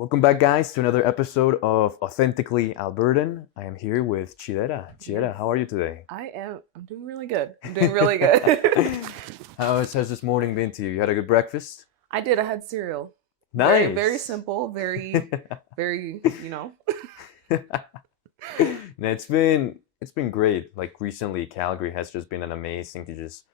Welcome back, guys, to another episode of Authentically Albertan. I am here with Chidera. Chidera, how are you today? I'm doing really good. I'm doing really good. How's this morning been to you? You had a good breakfast? I did. I had cereal. Nice. Very, very simple. Very, very, No, it's been great. Like recently, Calgary has just been an amazing to just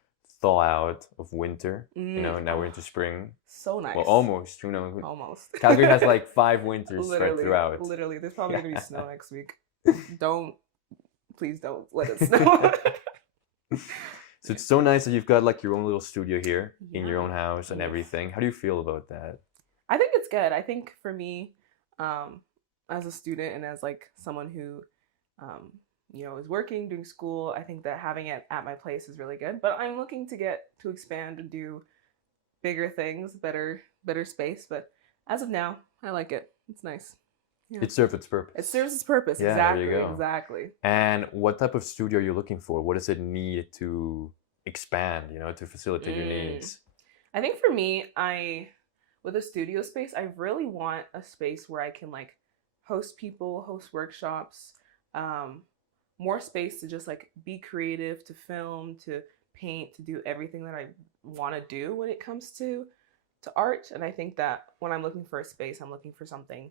thaw out of winter. Now we're into spring. So nice. Well, almost. Almost. Calgary has like 5 winters spread throughout. Literally. There's probably going to be snow next week. Please don't let it snow. So it's so nice that you've got like your own little studio here in your own house and Yes. everything. How do you feel about that? I think it's good. I think for me, as a student and as like someone who, is working, doing school, I think that having it at my place is really good. But I'm looking to expand and do bigger things, better space. But as of now, I like it. It's nice. Yeah. It serves its purpose. It serves its purpose. Yeah, Exactly. there you go. Exactly. And what type of studio are you looking for? What does it need to expand, to facilitate your needs? I think for me, with a studio space, I really want a space where I can like host people, host workshops, more space to just like be creative, to film, to paint, to do everything that I want to do when it comes to art. And I think that when I'm looking for a space, I'm looking for something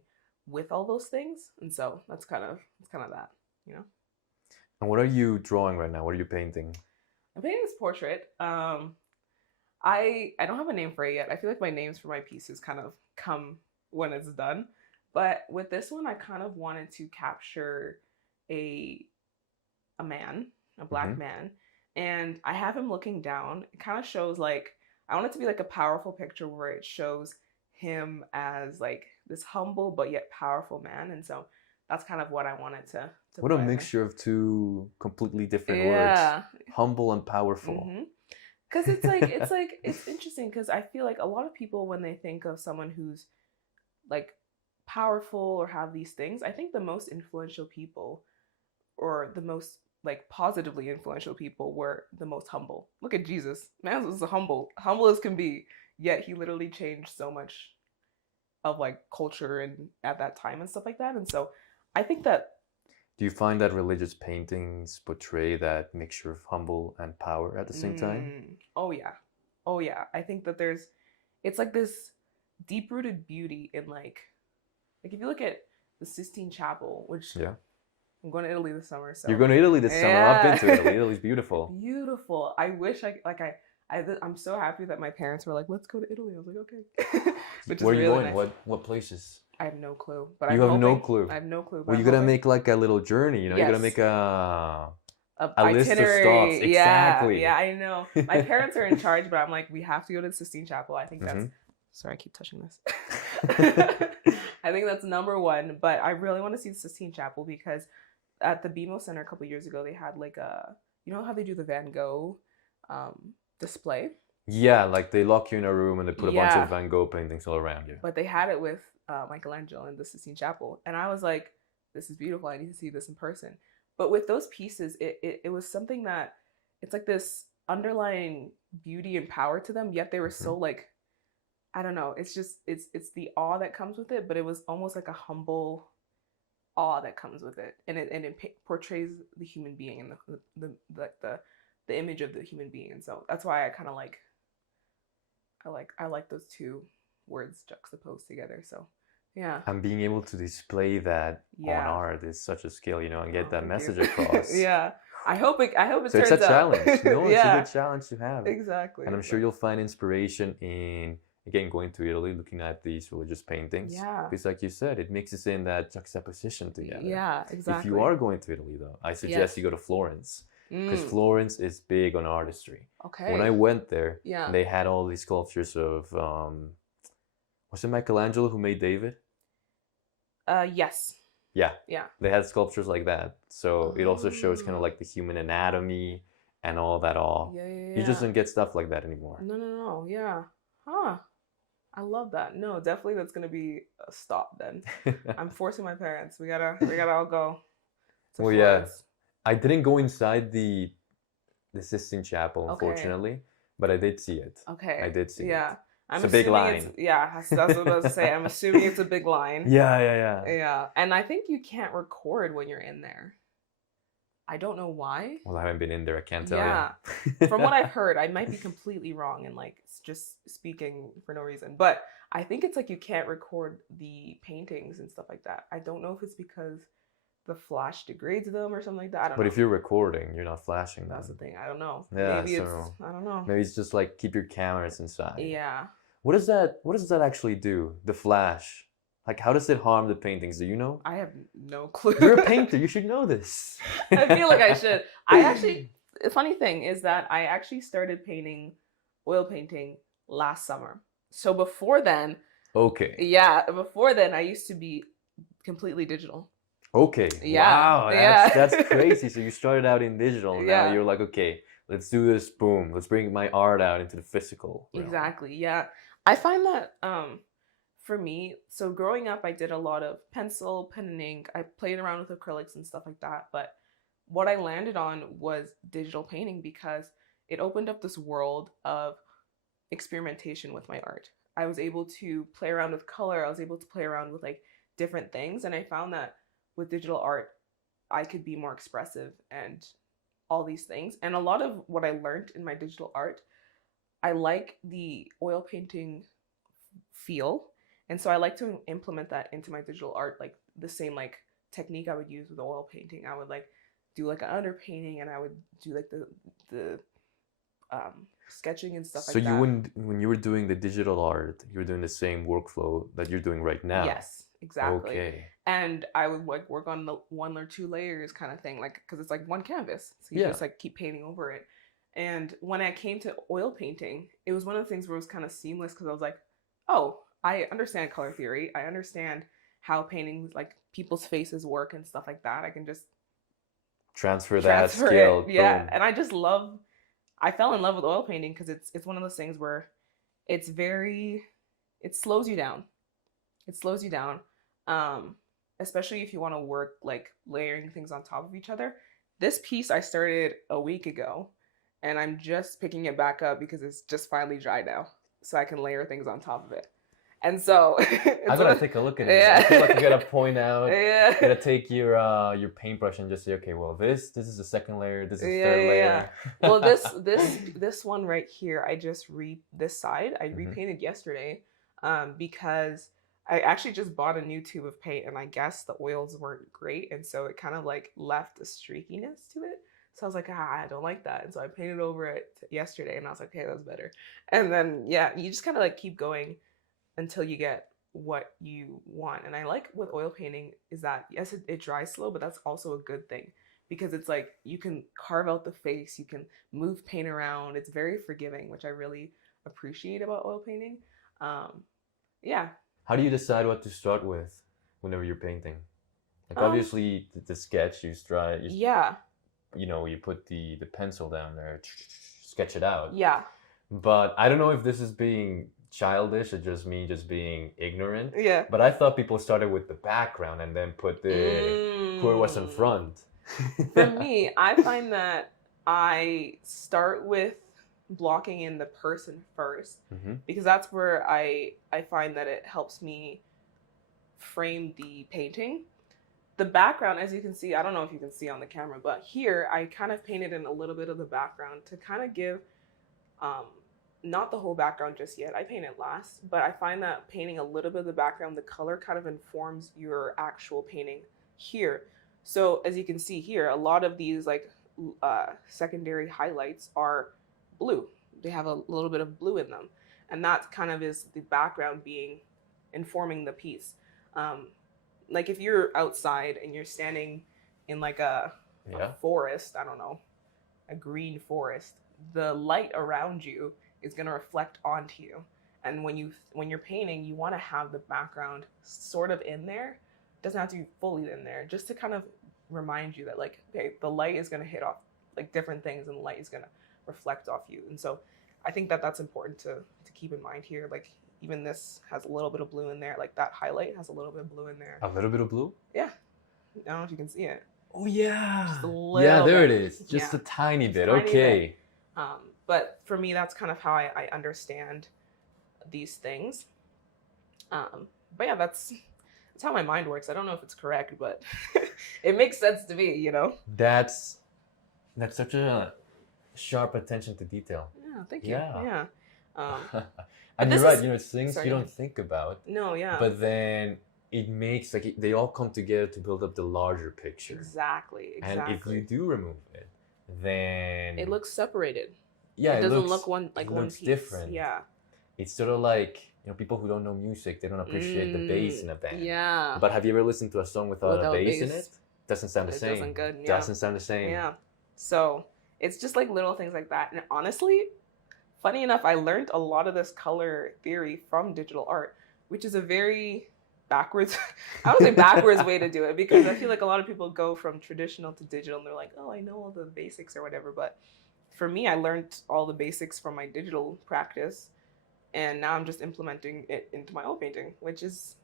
with all those things. And so it's kind of that, And what are you drawing right now? What are you painting? I'm painting this portrait. I don't have a name for it yet. I feel like my names for my pieces kind of come when it's done. But with this one, I kind of wanted to capture a man, a black man, and I have him looking down. It kind of shows like, I want it to be like a powerful picture where it shows him as like this humble but yet powerful man. And so that's kind of what I wanted to What a put in there. mixture of two completely different words. Humble and powerful. Because it's interesting because I feel like a lot of people, when they think of someone who's like powerful or have these things, I think the most influential people or the most like positively influential people were the most humble. Look at Jesus. Man was humble as can be, yet he literally changed so much of like culture and at that time and stuff like that. And so I think that, do you find that religious paintings portray that mixture of humble and power at the same time? Oh yeah. I think that it's like this deep-rooted beauty in like if you look at the Sistine Chapel, which I'm going to Italy this summer. So you're going to Italy this summer. I've been to Italy. Italy's beautiful. Beautiful. I wish I'm so happy that my parents were like, let's go to Italy. I was like, okay. Which Where is are you really going? nice. What places? I have no clue. But you have no clue. I have no clue. Well, you gotta make like a little journey. You gotta make a list of stops. Exactly. Yeah, I know. My parents are in charge, but I'm like, we have to go to the Sistine Chapel. I think that's. Sorry, I keep touching this. I think that's number one. But I really want to see the Sistine Chapel because at the BMO Center a couple years ago, they had like how they do the Van Gogh display? Yeah, like they lock you in a room and they put a bunch of Van Gogh paintings all around you. But they had it with Michelangelo in the Sistine Chapel. And I was like, this is beautiful. I need to see this in person. But with those pieces, it was something that it's like this underlying beauty and power to them, yet they were so like, I don't know. It's just, it's the awe that comes with it, but it was almost like a humble awe that comes with it. And it portrays the human being and the image of the human being. And so that's why I kind of like, I like those two words juxtaposed together. So yeah. And being able to display that on art is such a skill, and get that message across. Yeah. I hope it so turns out. It's a challenge. No, it's a good challenge to have. Exactly. And I'm sure you'll find inspiration in, again, going to Italy, looking at these religious paintings. Yeah. Because like you said, it mixes in that juxtaposition together. Yeah, exactly. If you are going to Italy though, I suggest you go to Florence. Because Florence is big on artistry. Okay. When I went there, they had all these sculptures of, was it Michelangelo who made David? Yes. Yeah. Yeah. They had sculptures like that. So it also shows kind of like the human anatomy and all that Yeah. You just don't get stuff like that anymore. No. Yeah. Huh. I love that. No, definitely that's gonna be a stop then. I'm forcing my parents. We gotta all go to Florence. I didn't go inside the Sistine Chapel, unfortunately, but I did see it. Okay. I did see it. Yeah. I'm It's a big assuming it's line. yeah. That's what I was about to say. I'm assuming it's a big line. Yeah. Yeah, and I think you can't record when you're in there. I don't know why. Well, I haven't been in there. I can't tell Yeah, you. from what I've heard, I might be completely wrong and like just speaking for no reason, but I think it's like you can't record the paintings and stuff like that. I don't know if it's because the flash degrades them or something like that. I don't But know. if you're recording, you're not flashing That's the them. thing. I don't know. Yeah, Maybe it's so I don't know. maybe it's just like keep your cameras inside. Yeah. What does that actually do? The flash. Like, how does it harm the paintings? Do you know? I have no clue. You're a painter. You should know this. I feel like I should. I actually, the funny thing is that I actually started painting, oil painting last summer. So before then, Okay. yeah, before then I used to be completely digital. Okay. Yeah. Wow. Yeah. That's crazy. So you started out in digital. Now Yeah. you're like, okay, let's do this. Boom. Let's bring my art out into the physical realm. Exactly. Yeah. I find that for me, so growing up I did a lot of pencil, pen and ink. I played around with acrylics and stuff like that, but what I landed on was digital painting because it opened up this world of experimentation with my art. I was able to play around with color. I was able to play around with like different things, and I found that with digital art I could be more expressive and all these things. And a lot of what I learned in my digital art, I like the oil painting feel, and so I like to implement that into my digital art, like the same like technique I would use with oil painting. I would like do like an underpainting, and I would do like the sketching and stuff So like you that. wouldn't, when you were doing the digital art, you were doing the same workflow that you're doing right now. Yes, exactly. Okay. And I would like work on the 1 or 2 layers kind of thing, like because it's like one canvas, so you Yeah. just like keep painting over it. And when I came to oil painting, it was one of the things where it was kind of seamless because I was like, oh, I understand color theory. I understand how painting like people's faces work and stuff like that. I can just Transfer that skill. it. Yeah, Boom. and I fell in love with oil painting because it's one of those things where it's very, it slows you down. It slows you down, especially if you want to work like layering things on top of each other. This piece I started a week ago, and I'm just picking it back up because it's just finally dry now, so I can layer things on top of it. And so I gotta take a look at it. Yeah. I feel like you gotta point out. Yeah. You gotta take your paintbrush and just say, okay, well, this is the second layer. This is the third layer. Well, this one right here, I just this side I repainted yesterday, because I actually just bought a new tube of paint, and I guess the oils weren't great, and so it kind of like left a streakiness to it. So I was like, I don't like that, and so I painted over it yesterday, and I was like, okay, that's better. And then yeah, you just kind of like keep going until you get what you want. And I like with oil painting is that yes, it dries slow, but that's also a good thing because it's like you can carve out the face, you can move paint around. It's very forgiving, which I really appreciate about oil painting. Yeah. How do you decide what to start with whenever you're painting? Like obviously the sketch you try. Yeah. You know, you put the pencil down there, sketch it out. Yeah. But I don't know if this is being childish or just me just being ignorant. Yeah. But I thought people started with the background and then put whoever was in front. For me, I find that I start with blocking in the person first, because that's where I find that it helps me frame the painting. The background, as you can see, I don't know if you can see on the camera, but here I kind of painted in a little bit of the background to kind of give not the whole background just yet. I paint it last, but I find that painting a little bit of the background, the color kind of informs your actual painting here. So as you can see here, a lot of these like secondary highlights are blue. They have a little bit of blue in them. And that kind of is the background informing the piece. Like if you're outside and you're standing in like a forest, I don't know, a green forest, the light around you is going to reflect onto you. And when you're painting, you want to have the background sort of in there. It doesn't have to be fully in there, just to kind of remind you that like, okay, the light is going to hit off like different things and the light is going to reflect off you. And so I think that that's important to keep in mind here. Like even this has a little bit of blue in there. Like that highlight has a little bit of blue in there. A little bit of blue? Yeah. I don't know if you can see it. Oh yeah. Just a little yeah, there bit. It is. Just a tiny bit. Tiny okay. bit. But for me, that's kind of how I understand these things. But yeah, that's how my mind works. I don't know if it's correct, but it makes sense to me, you know? That's such a sharp attention to detail. Yeah, thank you. Yeah. Yeah. And you're this right, is- you know, it's things sorry, you go don't ahead. think about, No, yeah. but then it makes they all come together to build up the larger picture. Exactly. And if you do remove it, then it looks separated. yeah, it doesn't looks, look one it one looks piece. different. Yeah. It's sort of like, you know, people who don't know music, they don't appreciate the bass in a band. Yeah. But have you ever listened to a song without a bass in it? Doesn't sound the It same. doesn't good. Yeah. Doesn't sound the same. Yeah. So it's just like little things like that. And honestly, funny enough, I learned a lot of this color theory from digital art, which is a very backwards, I don't say backwards way to do it, because I feel like a lot of people go from traditional to digital and they're like, oh, I know all the basics or whatever. But for me, I learned all the basics from my digital practice, and now I'm just implementing it into my oil painting, which is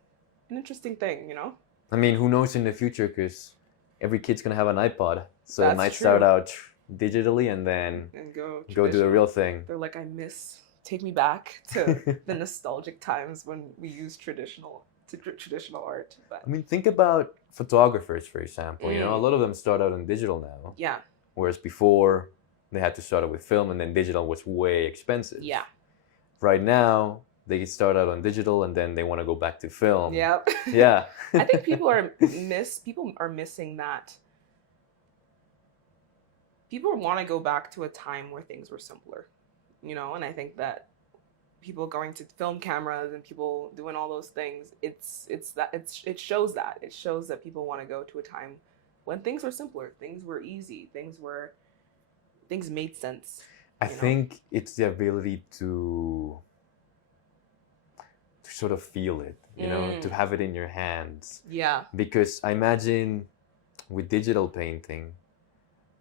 an interesting thing, you know? I mean, who knows in the future, because every kid's going to have an iPod. So That's it might true. start out digitally and then And go do the traditional. real thing. They're like, take me back to the nostalgic times when we used traditional art. But I mean, think about photographers, for example. You know, a Mm. lot of them start out in digital now. yeah, Whereas before, they had to start out with film, and then digital was way expensive. yeah, Right now, they start out on digital, and then they want to go back to film. yep. Yeah. I think people are missing that. People want to go back to a time where things were simpler, you know, and I think that people going to film cameras and people doing all those things, it shows that people want to go to a time when things were simpler, things were easy, things made sense. I you know? think it's the ability to sort of feel it, you know, to have it in your hands. Yeah. Because I imagine with digital painting,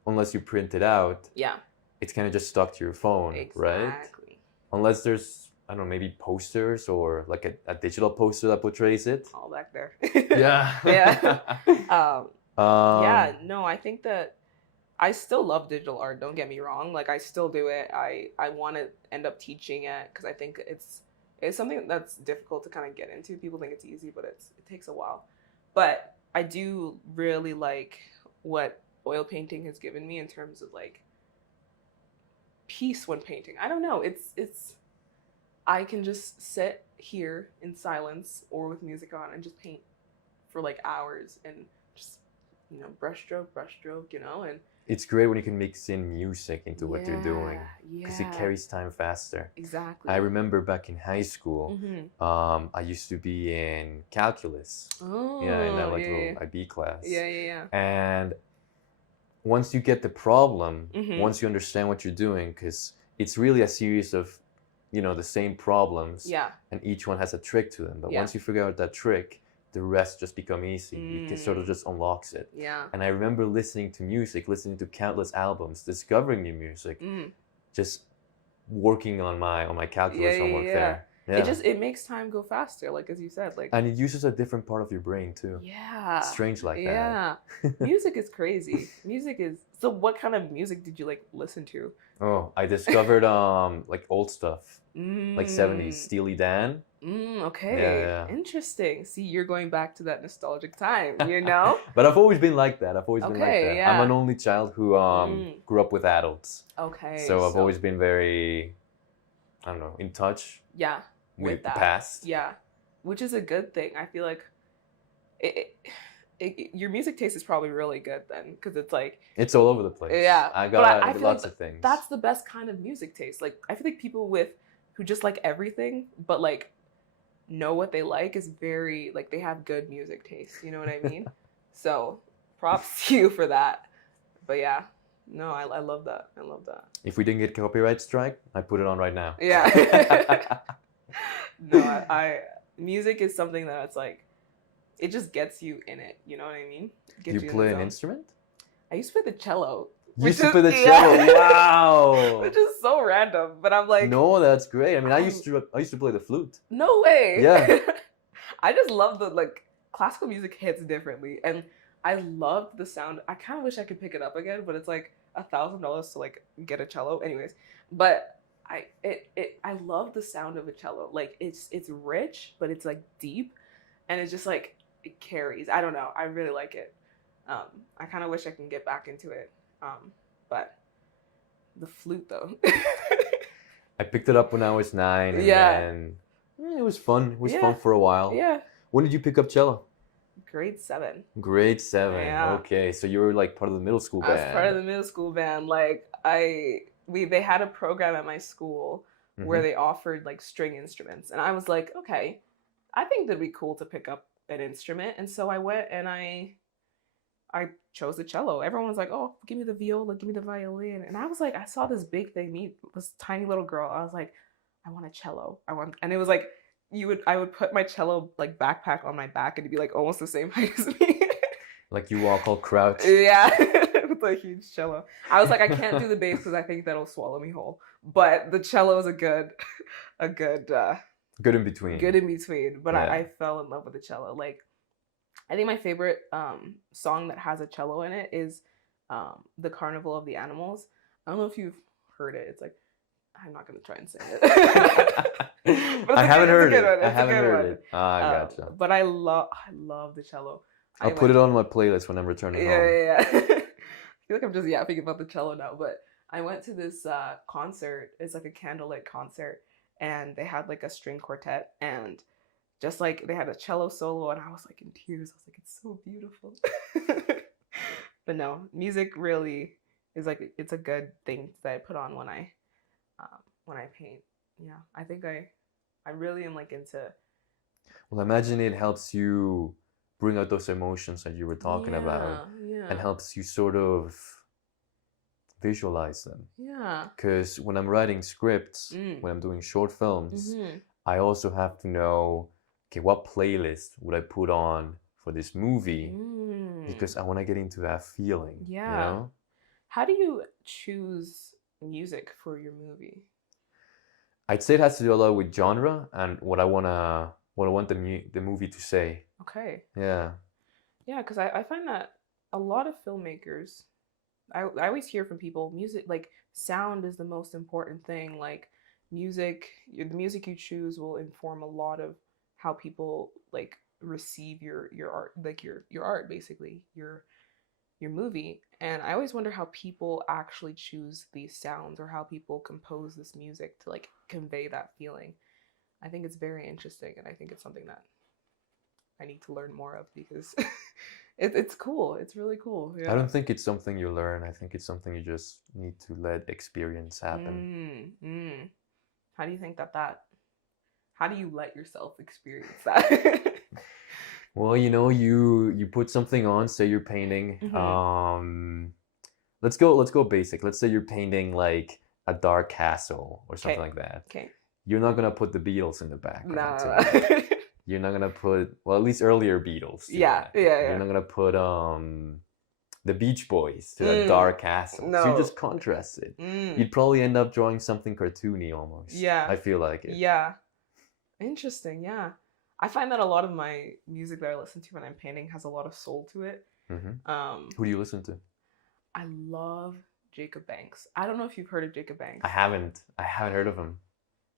unless you print it out, Yeah. it's kind of just stuck to your phone, right? Exactly. Unless there's, I don't know, maybe posters or like a digital poster that portrays it. All back there. Yeah. Yeah. Yeah, Um, no, I think that I still love digital art. Don't get me wrong. Like I still do it. I want to end up teaching it because I think it's something that's difficult to kind of get into. People think it's easy, but it takes a while. But I do really like what oil painting has given me in terms of like peace when painting. I don't know. It's I can just sit here in silence or with music on and just paint for like hours and just, you know, brushstroke, you know, and it's great when you can mix in music into what you're doing because it yeah. carries time faster. Exactly. I remember back in high school, I used to be in calculus. Oh, Yeah, in that like yeah, little IB class. yeah. And once you get the problem, Mhm. once you understand what you're doing, because it's really a series of, you know, the same problems, Yeah. and each one has a trick to them. But Yeah. once you figure out that trick, the rest just become easy. It sort of just unlocks it. Yeah. And I remember listening to music, listening to countless albums, discovering new music, just working on my calculus homework there. Yeah. It makes time go faster, like as you said, like And it uses a different part of your brain too. yeah. It's strange like that. Yeah. Music is crazy. So what kind of music did you like listen to? Oh, I discovered like old stuff, like 70s, Mm. Steely Dan. Okay. Yeah. Interesting. See, you're going back to that nostalgic time, you know? But I've always been like that. I've always been like Okay, that. yeah. I'm an only child who grew up with adults. Okay. So I've always been very, I don't know, in touch yeah, with the that. past. Yeah. Which is a good thing. I feel like your music taste is probably really good then, because it's like It's all over the place. yeah. I But got I feel lots like of things. that's the best kind of music taste. Like I feel like people who just like everything, but like know what they like is very like they have good music taste. You know what I mean? So props to you for that. But yeah, no, I love that. I love that. If we didn't get copyright strike, I'd put it on right now. Yeah. No, I music is something that it's like it just gets you in it. You know what I mean? Gets You in play the an zone. instrument? I used to play the cello. You which used to is- play the yeah. cello. Wow. Which is so random, but I'm like, No, that's great. I mean, I I'm- used to play the flute. no way. Yeah. I just love the like classical music hits differently, and I loved the sound. I kind of wish I could pick it up again, but it's like $1,000 to like get a cello. Anyways, but I love the sound of a cello. Like it's rich, but it's like deep, and it's just like it carries. I don't know. I really like it. I kind of wish I can get back into it. But the flute though. I picked it up when I was 9, and Yeah. then it was fun. It was Yeah. fun for a while. Yeah. When did you pick up cello? Grade 7. Grade 7. Yeah. Okay, so you were like part of the middle school I band. was part of the middle school band. Like they had a program at my school where they offered like string instruments, and I was like, okay, I think that'd be cool to pick up an instrument. And so I went and I chose the cello. Everyone was like, oh, give me the viola, give me the violin. And I was like, I saw this big thing, me, this tiny little girl. I was like, I want a cello. And it was like, I would put my cello like backpack on my back and it'd be like almost the same height as me. Like you walk all crouched. Yeah, with a huge cello. I was like, I can't do the bass because I think that'll swallow me whole. But the cello is a good in between. Good in between. But Yeah. I fell in love with the cello. Like, I think my favorite song that has a cello in it is The Carnival of the Animals. I don't know if you've heard it. It's like, I'm not going to try and sing it. I haven't heard it. I haven't heard it. I gotcha. But I love the cello. I'll put it on my playlist when I'm returning home. Yeah. I feel like I'm just yapping about the cello now, but I went to this concert. It's like a candlelit concert, and they had like a string quartet, and just like they had a cello solo, and I was like in tears. I was like, it's so beautiful. But no, music really is like, it's a good thing that I put on when I paint. Yeah, I think I really am like into. Well, imagine it helps you bring out those emotions that you were talking about, and helps you sort of visualize them. Yeah. Because when I'm writing scripts, when I'm doing short films, I also have to know, okay, what playlist would I put on for this movie? Because I want to get into that feeling. Yeah. You know? How do you choose music for your movie? I'd say it has to do a lot with genre and what I want the movie to say. Okay. Yeah. Yeah, because I find that a lot of filmmakers, I always hear from people, music, like sound is the most important thing. Like the music you choose will inform a lot of how people like receive your art, like your art, basically, your movie. And I always wonder how people actually choose these sounds or how people compose this music to like convey that feeling. I think it's very interesting, and I think it's something that I need to learn more of because it's cool. It's really cool. Yeah. I don't think it's something you learn. I think it's something you just need to let experience happen. How do you think how do you let yourself experience that? Well, you put something on, say you're painting. Let's go basic. Let's say you're painting like a dark castle or something like that. Okay. You're not gonna put the Beatles in the background. No. You're not gonna put, well, at least earlier Beatles. Yeah. You're not gonna put the Beach Boys to that dark castle. No. So you just contrast it. You'd probably end up drawing something cartoony almost. Yeah. I feel like it. Yeah. Interesting. Yeah. I find that a lot of my music that I listen to when I'm painting has a lot of soul to it. Who do you listen to? I love Jacob Banks. I don't know if you've heard of Jacob Banks. I haven't heard of him.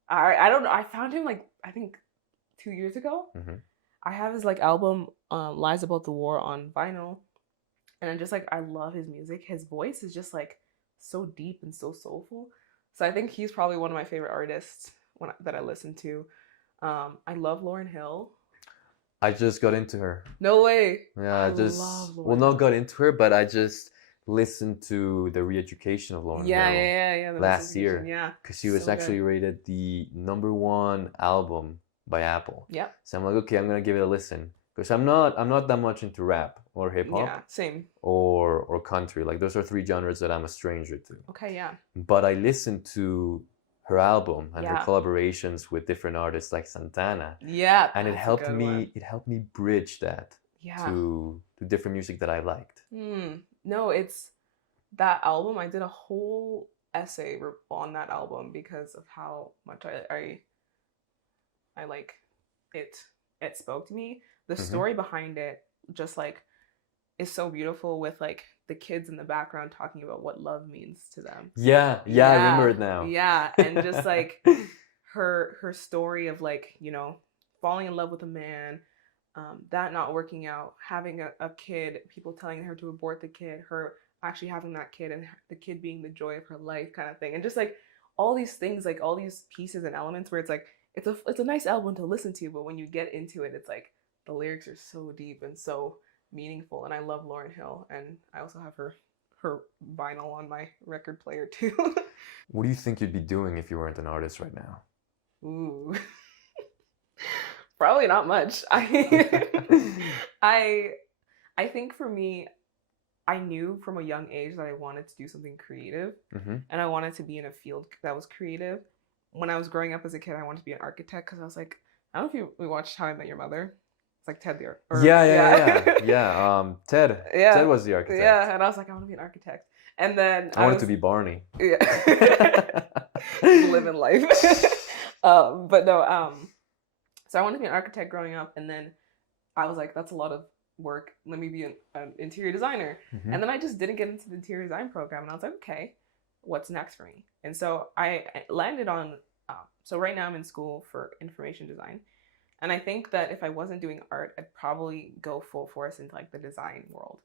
I don't know. I found him like, I think 2 years ago. I have his like album Lies About the War on vinyl, and I'm just like, I love his music. His voice is just like so deep and so soulful. So I think he's probably one of my favorite artists that I listen to. I love Lauryn Hill. I just got into her. No way. Yeah, not got into her, but I just listened to the re-education of Lauryn Hill. Yeah. Last year. Yeah. Because she was actually rated the #1 album by Apple. Yeah. So I'm like, okay, I'm gonna give it a listen. Because I'm not that much into rap or hip hop. Yeah, same. Or country. Like those are 3 genres that I'm a stranger to. Okay, yeah. But I listened to her album and her collaborations with different artists like Santana. Yeah. And it helped me bridge that to different music that I liked. No, it's that album. I did a whole essay on that album because of how much I like it. It spoke to me. The story behind it just like is so beautiful with like the kids in the background talking about what love means to them. Yeah, I remember it now. Yeah, and just like her story of like, you know, falling in love with a man, that not working out, having a kid, people telling her to abort the kid, her actually having that kid, and the kid being the joy of her life, kind of thing. And just like all these things, like all these pieces and elements where it's like it's a nice album to listen to, but when you get into it, it's like the lyrics are so deep and so meaningful. And I love Lauryn Hill, and I also have her vinyl on my record player too. What do you think you'd be doing if you weren't an artist right now? Ooh. Probably not much. I think for me, I knew from a young age that I wanted to do something creative, and I wanted to be in a field that was creative. When I was growing up as a kid, I wanted to be an architect because I was like, I don't know if we watched How I Met Your Mother. It's like Ted there. Yeah. Ted. Yeah. Ted was the architect. Yeah, and I was like, I want to be an architect. And then I wanted to be Barney. Yeah. Living life. But no, so I wanted to be an architect growing up, and then I was like, that's a lot of work. Let me be an interior designer. And then I just didn't get into the interior design program, and I was like, okay, what's next for me? And so I landed on, so right now I'm in school for information design. And I think that if I wasn't doing art, I'd probably go full force into like the design world,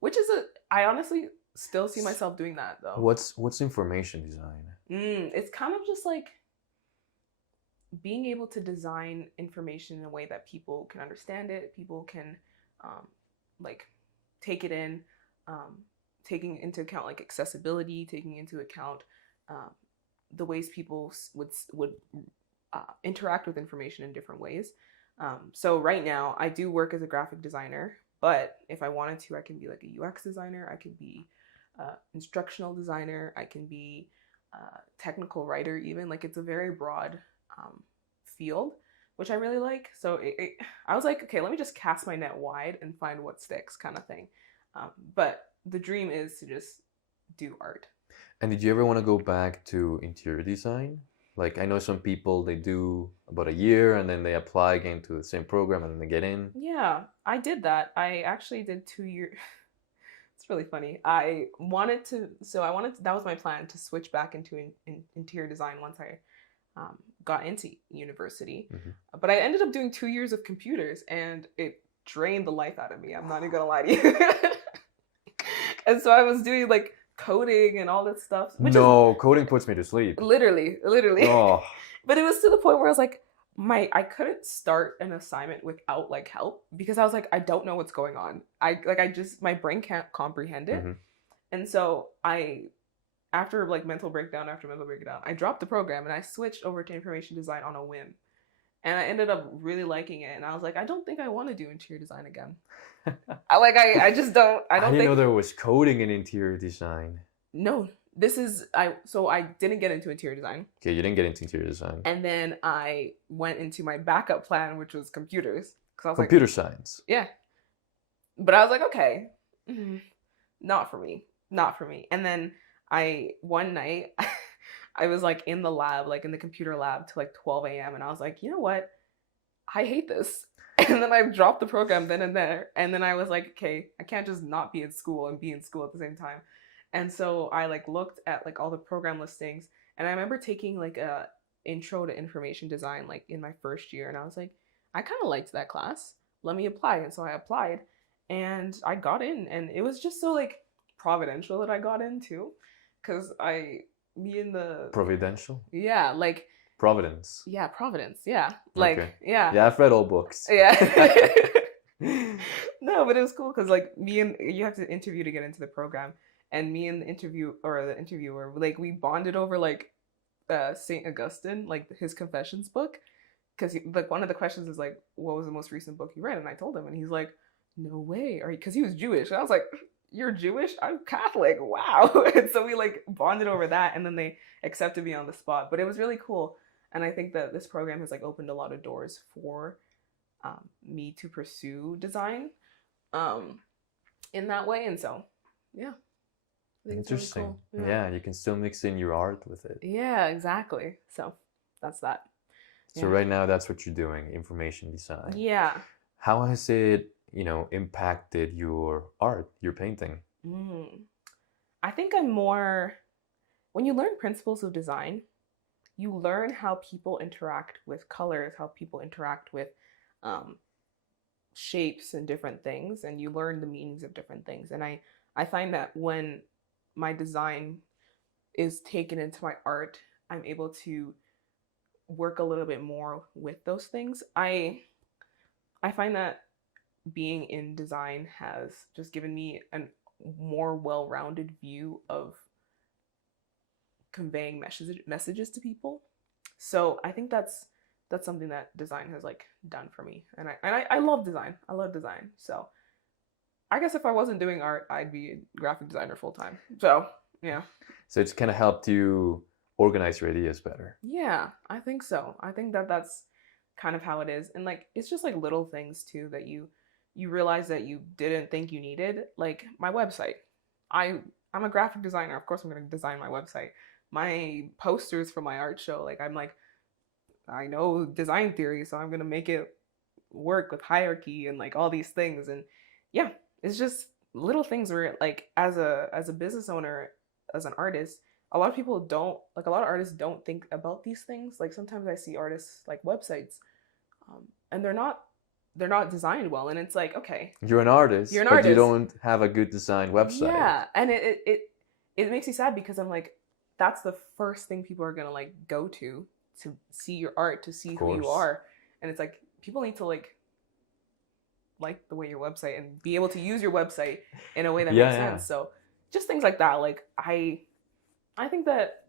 which is I honestly still see myself doing that though. What's information design? It's kind of just like being able to design information in a way that people can understand it, people can like take it in, taking into account like accessibility, taking into account the ways people would interact with information in different ways. So right now I do work as a graphic designer, but if I wanted to, I can be like a UX designer, I could be instructional designer, I can be technical writer even. Like it's a very broad field, which I really like. So I was like, okay, let me just cast my net wide and find what sticks, kind of thing. But the dream is to just do art. And did you ever want to go back to interior design? Like I know some people, they do about a year and then they apply again to the same program and then they get in. Yeah, I did that. I actually did 2 years. It's really funny. That was my plan, to switch back into interior design once I got into university. But I ended up doing 2 years of computers, and it drained the life out of me. I'm not even gonna lie to you. And so I was doing like coding and all this stuff. Coding puts me to sleep. Literally. Oh. But it was to the point where I was like, I couldn't start an assignment without like help, because I was like, I don't know what's going on. My brain can't comprehend it. And so after mental breakdown, I dropped the program and I switched over to information design on a whim. And I ended up really liking it. And I was like, I don't think I want to do interior design again. I just don't. I didn't know there was coding in interior design. No, I didn't get into interior design. Okay, you didn't get into interior design. And then I went into my backup plan, which was computers. Cause I was computer science. Yeah. But I was like, okay, not for me. And then one night, I was like in the lab, like in the computer lab till like 12 a.m. And I was like, you know what? I hate this. And then I dropped the program then and there. And then I was like, okay, I can't just not be in school and be in school at the same time. And so I looked at all the program listings, and I remember taking a intro to information design in my first year, and I was like, I kind of liked that class. Let me apply. And so I applied, and I got in, and it was just so providential that I got in too, because Providential? Yeah, Providence. Yeah, Providence. Yeah. Okay. Yeah. Yeah, I've read all books. Yeah. No, but it was cool because you have to interview to get into the program, and me and the interviewer, we bonded over St. Augustine, his Confessions book, because one of the questions is what was the most recent book you read, and I told him, and he's like, no way, because he was Jewish, and I was like, you're Jewish? I'm Catholic. Wow. And so we bonded over that, and then they accepted me on the spot. But it was really cool, and I think that this program has opened a lot of doors for me to pursue design in that way. And so yeah, I think interesting. It's really cool. Yeah, you can still mix in your art with it. Yeah, exactly. So that's that. So right now that's what you're doing, information design. Yeah. How has it impacted your art, your painting? Mm. I think I'm more, when you learn principles of design, you learn how people interact with colors, how people interact with um, shapes and different things, and you learn the meanings of different things. And I find that when my design is taken into my art, I'm able to work a little bit more with those things. I find that being in design has just given me a more well-rounded view of conveying messages to people. So I think that's something that design has like done for me, and I love design. I love design. So I guess if I wasn't doing art, I'd be a graphic designer full time. So yeah. So it's kind of helped you organize your ideas better. Yeah, I think so. I think that that's kind of how it is. And like it's just like little things too that you realize that you didn't think you needed. Like my website. I'm a graphic designer. Of course I'm going to design my website. My posters for my art show, like I'm like I know design theory, so I'm going to make it work with hierarchy and like all these things. And yeah, it's just little things where like as a business owner, as an artist, a lot of people don't like, a lot of artists don't think about these things. Like sometimes I see artists like websites, and they're not designed well, and it's like, okay, You're an artist, you're an but you artist. don't have a good designed website. Yeah, and it makes me sad because I'm like, that's the first thing people are gonna like go to see your art, to see Of who you course. are. And it's like people need to like the way your website and be able to use your website in a way that makes sense. So just things like that. Like I think that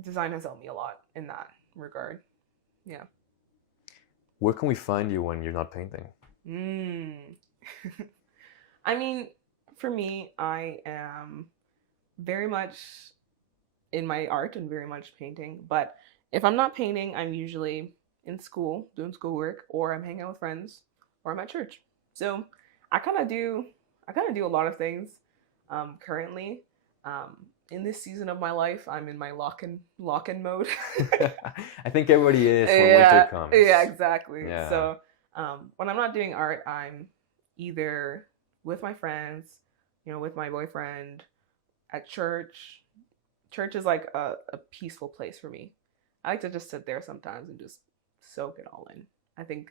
design has helped me a lot in that regard. Yeah. Where can we find you when you're not painting? I mean, for me, I am very much in my art and very much painting. But if I'm not painting, I'm usually in school doing schoolwork, or I'm hanging out with friends, or I'm at church. So I kind of do a lot of things currently. In this season of my life, I'm in my lock in mode. I think everybody is when Yeah, winter comes. yeah, exactly. Yeah. So when I'm not doing art, I'm either with my friends, with my boyfriend, at church. Church is like a peaceful place for me. I like to just sit there sometimes and just soak it all in. I think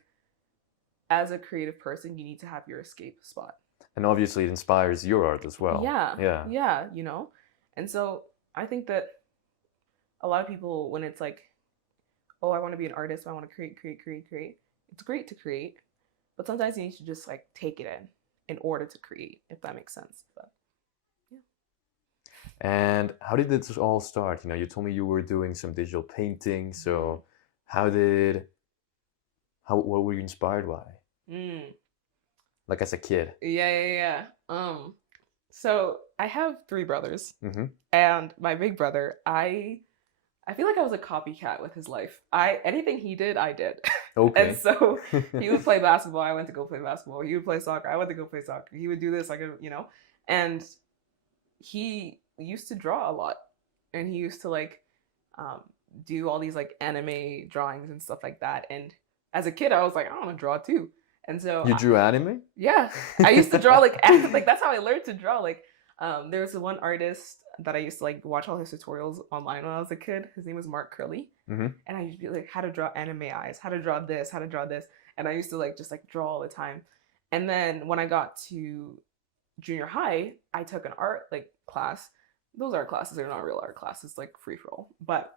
as a creative person, you need to have your escape spot. And obviously it inspires your art as well. Yeah. Yeah. Yeah, And so I think that a lot of people, when it's like, oh, I want to be an artist, so I want to create. It's great to create, but sometimes you need to just like take it in order to create, if that makes sense. But yeah. And how did this all start? You told me you were doing some digital painting. So what were you inspired by? Like as a kid? Yeah. So I have 3 brothers, Mm-hmm. and my big brother, I feel like I was a copycat with his life. Anything he did, I did. Okay. And so he would play basketball, I went to go play basketball. He would play soccer, I went to go play soccer. He would do this, and he used to draw a lot, and he used to like do all these like anime drawings and stuff like that. And as a kid, I was like, I want to draw too. And so You drew anime? yeah, I used to draw like that's how I learned to draw. Like there was one artist that I used to like watch all his tutorials online when I was a kid. His name was Mark Curley. Mm-hmm. And I used to be like, how to draw anime eyes, how to draw this, and I used to like just like draw all the time. And then when I got to junior high, I took an art like class. Those art classes are not real art classes, like free for all. But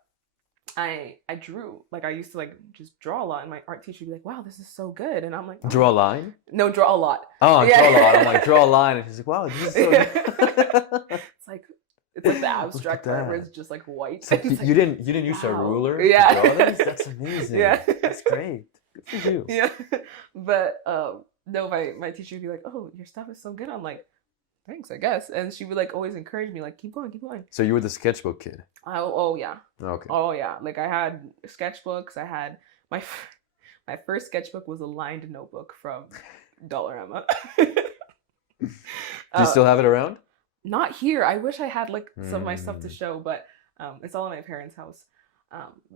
I drew, like I used to like just draw a lot, and my art teacher would be like, wow, this is so good. And I'm like, oh. Draw a line? No, draw a lot. Oh, Yeah. draw a lot. I'm like, draw a line. And she's like, wow, this is so good. It's like the abstract art where it's just like white. It's like, you didn't use a ruler to Yeah. draw this? That's amazing. Yeah. That's great. Good for you. Yeah. But no, my teacher would be like, oh, your stuff is so good. I'm like, thanks, I guess. And she would like always encourage me, like, keep going. So you were the sketchbook kid? Oh yeah. Okay. Oh yeah. Like I had sketchbooks. I had my first sketchbook was a lined notebook from Dollarama. Do you still have it around? Not here. I wish I had like some of my stuff to show, but it's all in my parents' house.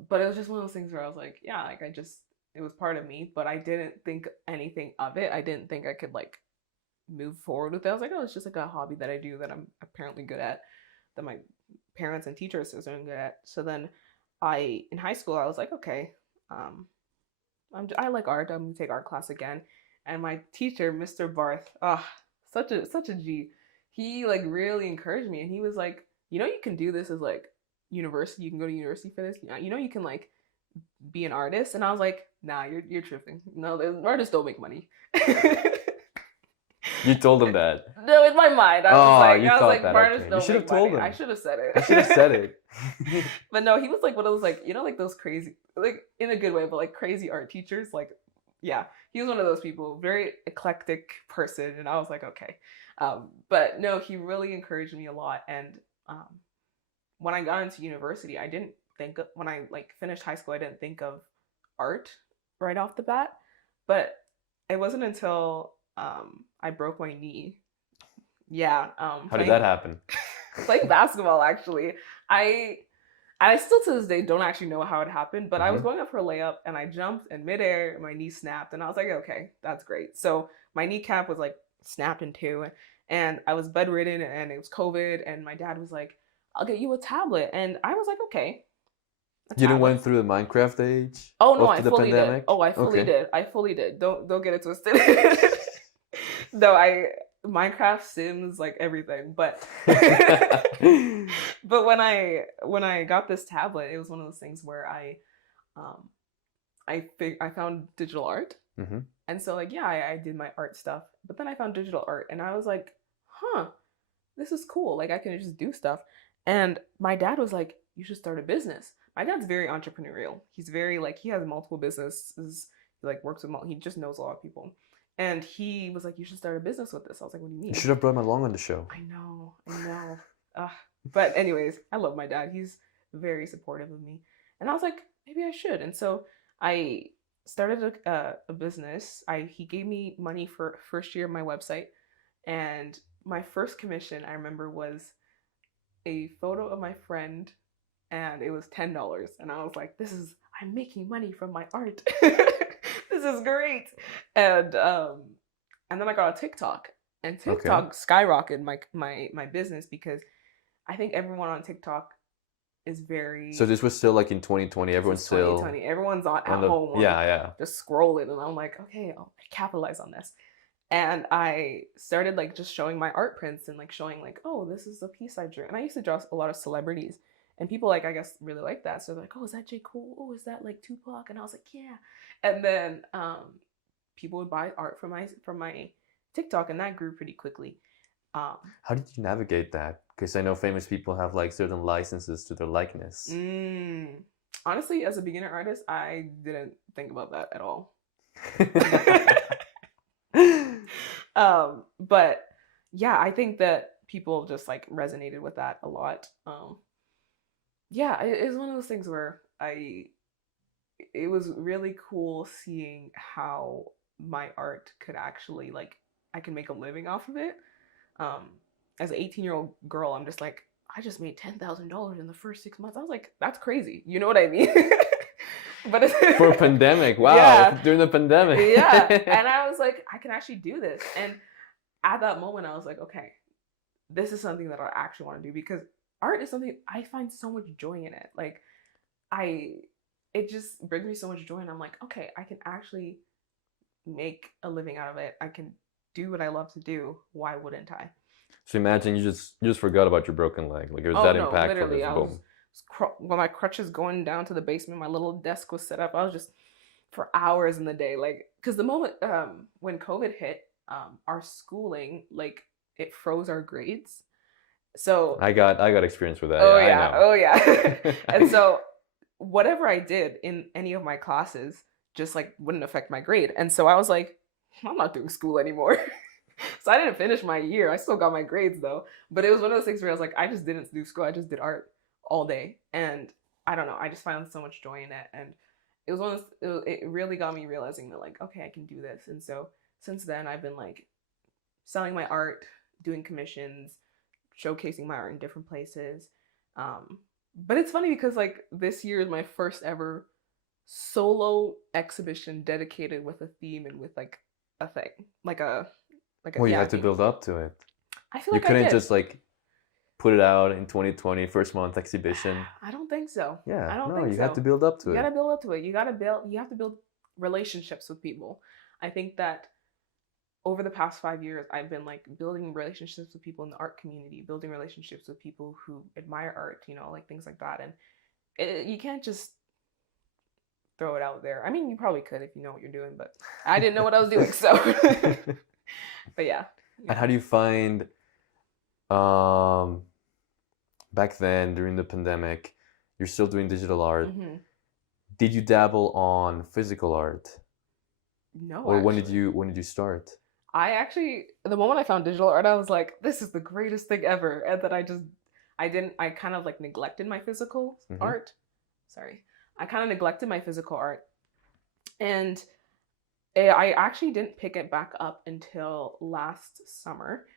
But it was just one of those things where I was like, yeah, like it was part of me, but I didn't think anything of it. I didn't think I could like move forward with it. I was like, oh, it's just like a hobby that I do that I'm apparently good at, that my parents and teachers are good at. So then in high school, I was like, okay, I like art. I'm gonna take art class again. And my teacher, Mr. Barth, such a G. He like really encouraged me, and he was like, you can do this as like university. You can go to university for this. You can like be an artist. And I was like, nah, you're tripping. No, artists don't make money. You told him that. No, in my mind, I was like, that. artists Okay. don't You should have make told money. him. I should have said it. I should have said it. But no, he was like one of those like, like those crazy, like in a good way, but like crazy art teachers. Like, yeah, he was one of those people, very eclectic person. And I was like, okay. But no, he really encouraged me a lot. And when I got into university, I didn't think of, when I like finished high school, I didn't think of art right off the bat. But it wasn't until I broke my knee. Yeah. How did that happen? Playing basketball, actually. I still to this day don't actually know how it happened, but I was going up for a layup and I jumped in midair, my knee snapped, and I was like, okay, that's great. So my kneecap was like snapped in two, and I was bedridden, and it was COVID, and my dad was like, I'll get you a tablet. And I was like, okay. You didn't went through the Minecraft age? Oh no, I fully pandemic? did. Oh, I fully did. I fully did. Don't get it twisted. No, Minecraft, Sims, like everything. But but when I got this tablet, it was one of those things where I found digital art. And so like, yeah, I did my art stuff, but then I found digital art, and I was like, huh, this is cool. Like I can just do stuff. And my dad was like, you should start a business. My dad's very entrepreneurial. He's very like, he has multiple businesses. He like works with he just knows a lot of people. And he was like, you should start a business with this. I was like, what do you mean? You should have brought him along on the show. I know. But anyways, I love my dad. He's very supportive of me. And I was like, maybe I should. And so I started a business. He gave me money for first year of my website. And my first commission, I remember, was a photo of my friend, and it was $10. And I was like, I'm making money from my art. This is great. And then I got a TikTok, and TikTok skyrocketed my business, because I think everyone on TikTok is very. So this was still like in 2020. Everyone's still. 2020. Everyone's at home. Yeah. Just scrolling, and I'm like, okay, I'll capitalize on this. And I started like just showing my art prints and like showing like, oh, this is a piece I drew. And I used to draw a lot of celebrities, and people like, I guess, really like that. So they're like, oh, is that J. Cole? Oh, is that like Tupac? And I was like, yeah. And then people would buy art from my TikTok, and that grew pretty quickly. How did you navigate that? Because I know famous people have like certain licenses to their likeness. Honestly, as a beginner artist, I didn't think about that at all. But yeah, I think that people just like resonated with that a lot. Yeah, it was one of those things where it was really cool seeing how my art could actually like, I can make a living off of it. As an 18-year-old girl, I'm just like, I just made $10,000 in the first 6 months. I was like, that's crazy. You know what I mean? But for a pandemic, wow, yeah. During the pandemic. Yeah, and I was like, I can actually do this. And at that moment, I was like, okay, this is something that I actually want to do, because art is something I find so much joy in it. Like, it just brings me so much joy, and I'm like, okay, I can actually make a living out of it. I can do what I love to do. Why wouldn't I? So imagine you just forgot about your broken leg. Like it was that impactful. Literally, I was when my crutches going down to the basement, my little desk was set up. I was just for hours in the day, like, because the moment when COVID hit, our schooling, like, it froze our grades. So I got experience with that. Oh yeah. And so whatever I did in any of my classes just like wouldn't affect my grade. And so I was like, I'm not doing school anymore. So I didn't finish my year. I still got my grades though. But it was one of those things where I was like, I just didn't do school. I just did art all day. And I don't know. I just found so much joy in it. And it was it really got me realizing that like, okay, I can do this. And so since then I've been like selling my art, doing commissions, showcasing my art in different places. But it's funny because like this year is my first ever solo exhibition dedicated with a theme and with like a thing, like a like Well, you yeah, had to build up to it. I feel You like I couldn't did. just like put it out in 2020, first month exhibition. I don't think so. Yeah, I don't no, think you had so. to build up to You it. gotta build up to it. You have to build relationships with people. I think that over the past 5 years, I've been like building relationships with people in the art community, building relationships with people who admire art, you know, like things like that. And you can't just throw it out there. I mean, you probably could if you know what you're doing, but I didn't know what I was doing. So, but yeah. And how do you find, um, back then during the pandemic, you're still doing digital art. Mm-hmm. Did you dabble on physical art? No, Or actually. when did you start? I actually, the moment I found digital art, I was like, this is the greatest thing ever. And then I kind of like neglected my physical art. Sorry. I kind of neglected my physical art. And I actually didn't pick it back up until last summer.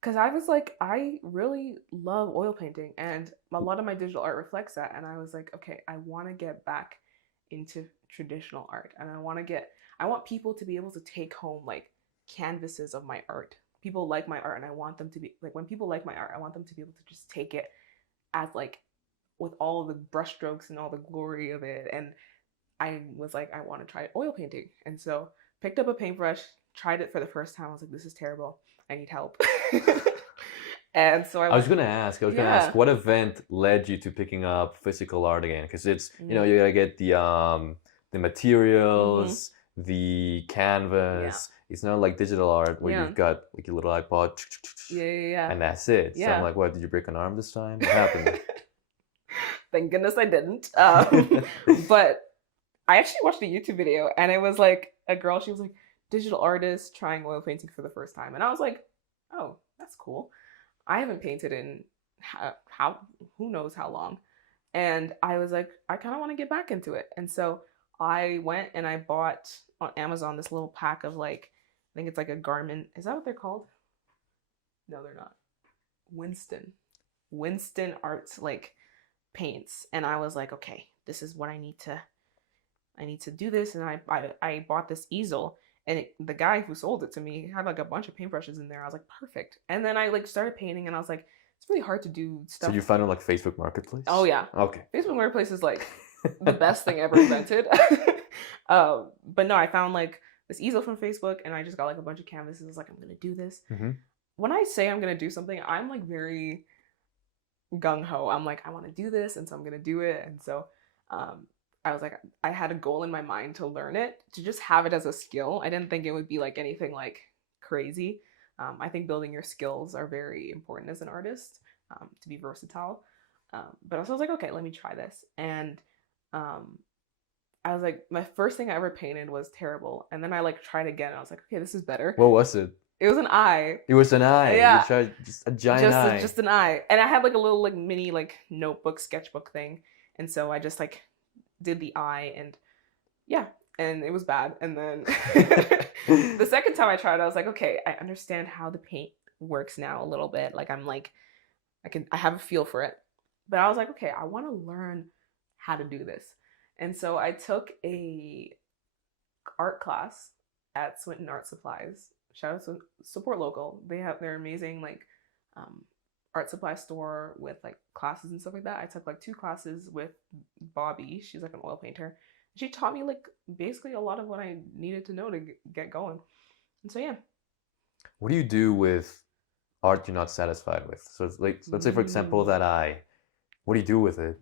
Because I was like, I really love oil painting. And a lot of my digital art reflects that. And I was like, okay, I want to get back into traditional art. And I want people to be able to take home like canvases of my art. People like my art, and I want them to be like, when people like my art, I want them to be able to just take it as like with all the brushstrokes and all the glory of it. And I was like, I want to try oil painting. And so picked up a paintbrush, tried it for the first time. I was like, this is terrible. I need help. And so I was gonna ask, yeah. what event led you to picking up physical art again? Because it's, you know, you gotta get the materials, the canvas. It's not like digital art where you've got like your little iPod, and that's it. So I'm like, what? Did you break an arm this time? What happened? Thank goodness I didn't. But I actually watched a YouTube video, and it was like a girl. She was like, digital artist trying oil painting for the first time, and I was like, oh, that's cool. I haven't painted in how who knows how long, and I was like, I kind of want to get back into it. And so I went and I bought on Amazon this little pack of like, I think it's like a garment. Is that what they're called? No, they're not. Winston Arts like paints. And I was like, okay, this is what I need to do this. And I bought this easel, and the guy who sold it to me had like a bunch of paintbrushes in there. I was like, perfect. And then I like started painting, and I was like, it's really hard to do stuff. So you found it like Facebook Marketplace? Oh yeah. Okay. Facebook Marketplace is like the best thing ever invented. But no, I found like this easel from Facebook, and I just got like a bunch of canvases. I was like, I'm gonna do this. When I say I'm gonna do something, I'm like very gung ho. I'm like, I want to do this, and so I'm gonna do it. And so I was like, I had a goal in my mind to learn it, to just have it as a skill. I didn't think it would be like anything like crazy. I think building your skills are very important as an artist, to be versatile. But also I was like, okay, let me try this. And I was like, my first thing I ever painted was terrible. And then I like tried again, and I was like, okay, this is better. What was it? It was an eye. It was an eye. Yeah. You tried just a giant eye. Just an eye. And I had like a little like mini like notebook, sketchbook thing. And so I just like did the eye, and yeah, and it was bad. And then the second time I tried, I was like, okay, I understand how the paint works now a little bit. Like I'm like, I have a feel for it. But I was like, okay, I want to learn how to do this. And so I took a art class at Swinton Art Supplies. Shout out to support local. They have their amazing like art supply store with like classes and stuff like that. I took like 2 classes with Bobby. She's like an oil painter. She taught me like basically a lot of what I needed to know to get going. And so yeah. What do you do with art you're not satisfied with? So it's like, let's say for example that eye. What do you do with it?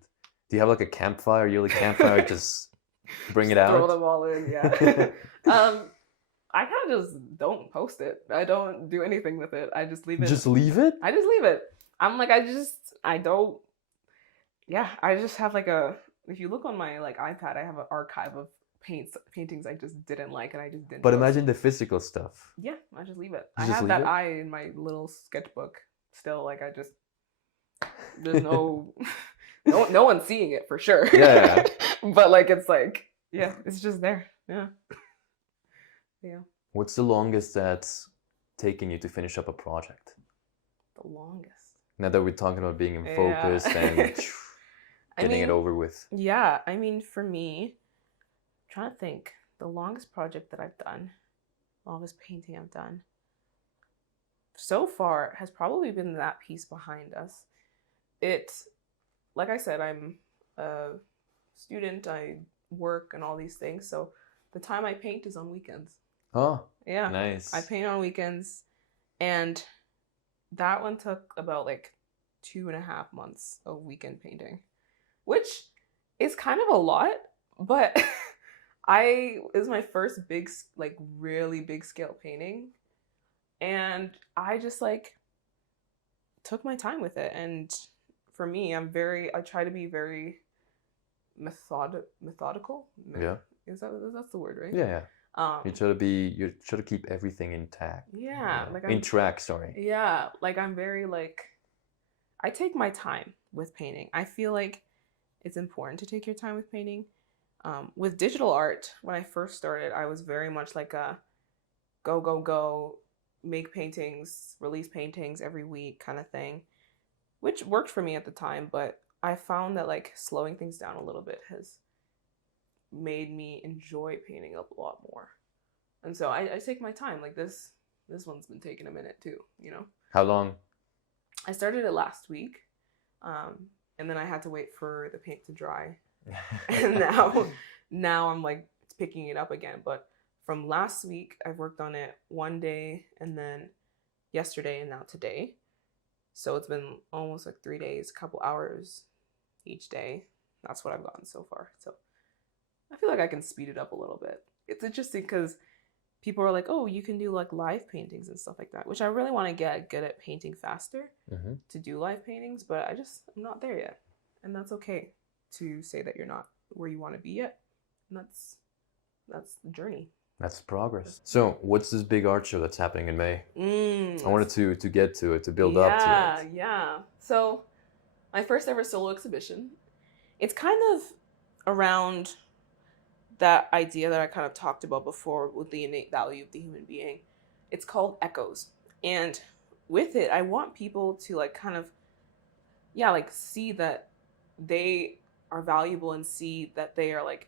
Do you have like a campfire, yearly campfire, just bring it out? Throw them all in, yeah. I kind of just don't post it. I don't do anything with it. I just leave it. Just leave it? I just leave it. I'm like, I don't, yeah, I just have like if you look on my like iPad, I have an archive of paintings I just didn't like, and I just didn't. But imagine the physical stuff. Yeah, I just leave it. I have that eye in my little sketchbook still. Like there's no one's seeing it for sure. Yeah. But like, it's like, yeah, it's just there. Yeah. Yeah. What's the longest that's taken you to finish up a project? The longest. Now that we're talking about being in focus and getting it over with. Yeah, I mean, for me, I'm trying to think, the longest project that I've done, longest painting I've done. so far has probably been that piece behind us. It's, like I said, I'm a student, I work and all these things. So the time I paint is on weekends. Oh, yeah. nice. I paint on weekends. And that one took about like 2.5 months of weekend painting, which is kind of a lot, but it was my first big, like really big scale painting. And I just like took my time with it. And for me, I try to be very methodical. Yeah. That's the word, right? Yeah. You try to keep everything intact. Yeah. Like in track, sorry. Yeah. Like I'm very like, I take my time with painting. I feel like it's important to take your time with painting. With digital art, when I first started, I was very much like a go, make paintings, release paintings every week kind of thing, which worked for me at the time. But I found that like slowing things down a little bit has made me enjoy painting a lot more. And so I take my time. Like this one's been taking a minute too, you know? How long? I started it last week. And then I had to wait for the paint to dry. And now I'm like picking it up again. But from last week, I've worked on it one day, and then yesterday, and now today. So it's been almost like 3 days, a couple hours each day. That's what I've gotten so far. So I feel like I can speed it up a little bit. It's interesting because people are like, oh, you can do like live paintings and stuff like that, which I really want to get good at painting faster to do live paintings, but I'm not there yet. And that's okay to say that you're not where you want to be yet. And that's the journey. That's progress. So what's this big art show that's happening in May? I wanted to get to it, to build up to it. Yeah. So my first ever solo exhibition, it's kind of around that idea that I kind of talked about before with the innate value of the human being. It's called Echoes. And with it, I want people to like kind of, like see that they are valuable and see that they are like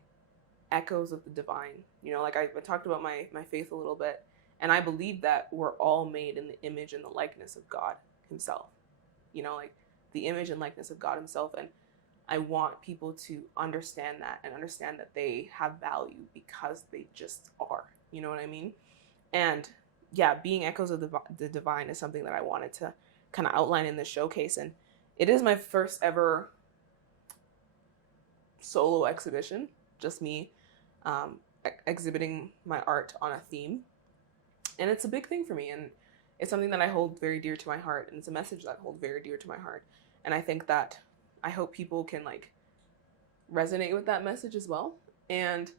echoes of the divine. You know, like I talked about my faith a little bit, and I believe that we're all made in the image and the likeness of God himself. You know, like the image and likeness of God himself. And I want people to understand that and understand that they have value because they just are. You know what I mean? And yeah, being echoes of the divine is something that I wanted to kind of outline in this showcase. And it is my first ever solo exhibition, just me exhibiting my art on a theme. And it's a big thing for me. And it's something that I hold very dear to my heart. And it's a message that I hold very dear to my heart. And I think that I hope people can like resonate with that message as well. And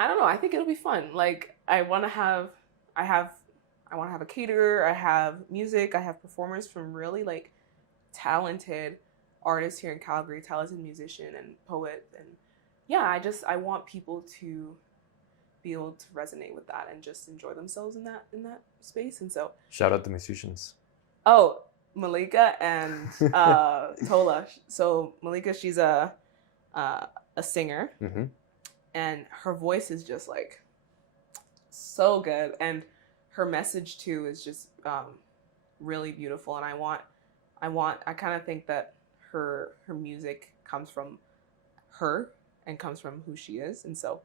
I don't know, I think it'll be fun. Like I want to have a caterer, I have music, I have performers from really like talented artists here in Calgary, talented musician and poet. And yeah, I want people to be able to resonate with that and just enjoy themselves in that space. And so shout out the musicians. Oh, Malika and Tola. So Malika, she's a singer, and her voice is just like so good, and her message too is just really beautiful. And I kind of think that her music comes from her and comes from who she is, and so